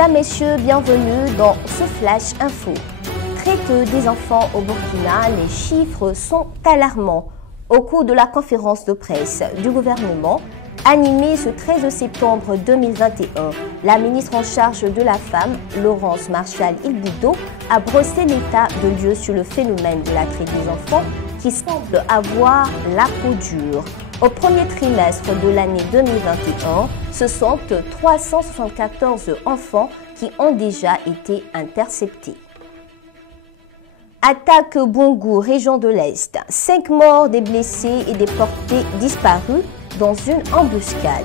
Mesdames, Messieurs, bienvenue dans ce Flash Info. Traite des enfants au Burkina, les chiffres sont alarmants. Au cours de la conférence de presse du gouvernement, animée ce 13 septembre 2021, la ministre en charge de la femme, Laurence Marchal-Ilboudo, a brossé l'état de lieu sur le phénomène de la traite des enfants qui semble avoir la peau dure. Au premier trimestre de l'année 2021, ce sont 374 enfants qui ont déjà été interceptés. Attaque Boungou, région de l'Est. 5 morts, des blessés et des portés disparus dans une embuscade.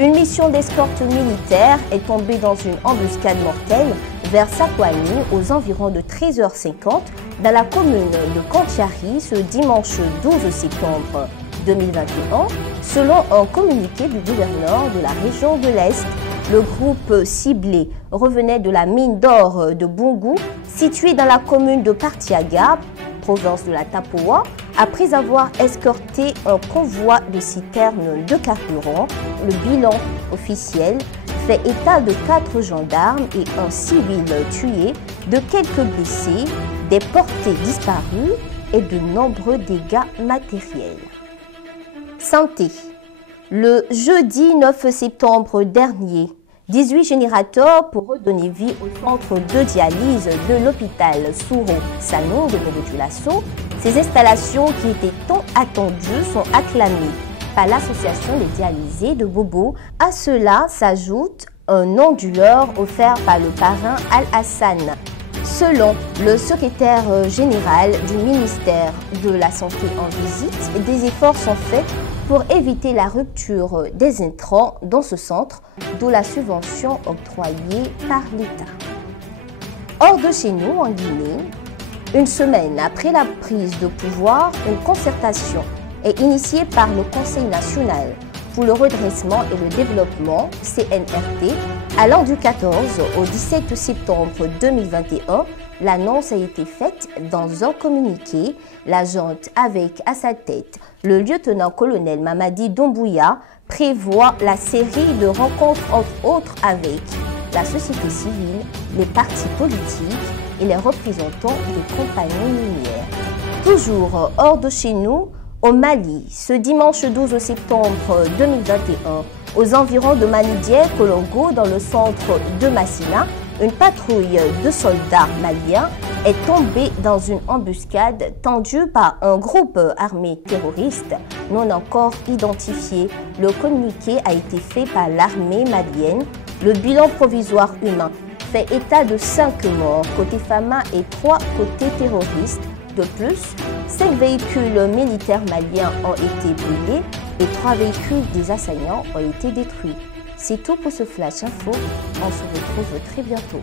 Une mission d'escorte militaire est tombée dans une embuscade mortelle vers Sakwani aux environs de 13h50 dans la commune de Kantiari ce dimanche 12 septembre 2021. Selon un communiqué du gouverneur de la région de l'Est, le groupe ciblé revenait de la mine d'or de Boungou, située dans la commune de Partiaga, province de la Tapoa, après avoir escorté un convoi de citernes de carburant. Le bilan officiel fait état de 4 gendarmes et un civil tué, de quelques blessés, des portés disparus et de nombreux dégâts matériels. Santé. Le jeudi 9 septembre dernier, 18 générateurs pour redonner vie au centre de dialyse de l'hôpital Souro-Sano de Bobo-Dioulasso. Ces installations qui étaient tant attendues sont acclamées par l'association des dialysés de Bobo. À cela s'ajoute un onduleur offert par le parrain Al-Hassan. Selon le secrétaire général du ministère de la Santé en visite, des efforts sont faits pour éviter la rupture des intrants dans ce centre, d'où la subvention octroyée par l'État. Hors de chez nous, en Guinée, une semaine après la prise de pouvoir, une concertation est initiée par le Conseil national pour le redressement et le développement, CNRD, allant du 14 au 17 septembre 2021. L'annonce a été faite dans un communiqué. La junte, avec à sa tête le lieutenant-colonel Mamadi Doumbouya, prévoit la série de rencontres entre autres avec la société civile, les partis politiques et les représentants des compagnies minières. Toujours hors de chez nous, au Mali, ce dimanche 12 septembre 2021, aux environs de Manidié, Kolongo, dans le centre de Massina, une patrouille de soldats maliens est tombée dans une embuscade tendue par un groupe armé terroriste non encore identifié. Le communiqué a été fait par l'armée malienne. Le bilan provisoire humain fait état de 5 morts côté Fama et 3 côté terroristes. De plus, 5 véhicules militaires maliens ont été brûlés et 3 véhicules des assaillants ont été détruits. C'est tout pour ce Flash Info. On se retrouve très bientôt.